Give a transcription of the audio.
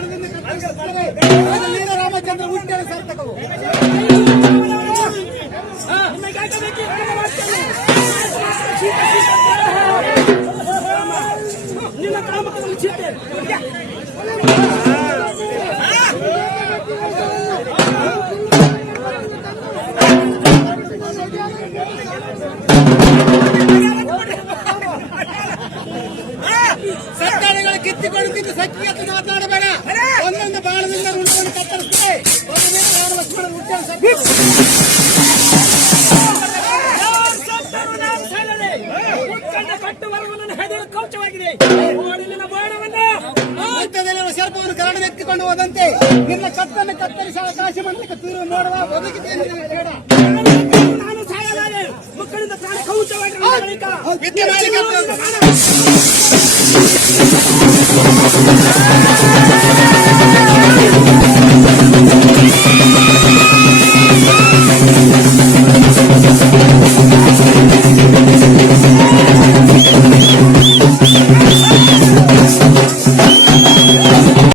ಬಾಣದಿಂದ ಕತ್ತರಿಸುತ್ತೇವೆ. ನೀನು ರಾಮಚಂದ್ರ ಹುಟ್ಟಿದ ಸಾರ್ಥಕವು. ನಿನ್ನ ಕಾಮಕದಲ್ಲಿ ಚೀತೆ ಸರ್ಕಾರಗಳು ಕಿತ್ತಿಕೊಳ್ಳುತ್ತಿದ್ದು ಸಖಿ ಎತ್ತು ಮಾತನಾಡಬೇಡ. ಒಂದೊಂದು ಬಾಣದಿಂದ ಉಳಿಕೊಂಡು ಕತ್ತರಿಸ್ತೇವೆ. ಒಂದು ಮೇಲೆ ರಾಮ ಲಕ್ಷ್ಮಣ ಹುಟ್ಟಿದ ಸರ್ಪವನ್ನು ಕರಡನೆತ್ತಿಕೊಂಡು ಹೋದಂತೆ ನಿನ್ನ ಕತ್ತನ್ನು ಕತ್ತರಿಸಿ ಆಕಾಶ ಮಂಡಲಕ್ಕೆ ತೂರು ನೋಡುವ ಒದಗಿದ್ದೇನೆ ಬೇಡ. ನಾನು ಸಾಯಲಾರೆ. ಮಕ್ಕಳಿಂದ ಪ್ರಾಣ ಕೌಚವಾಗಿ ವಿದ್ಯೆ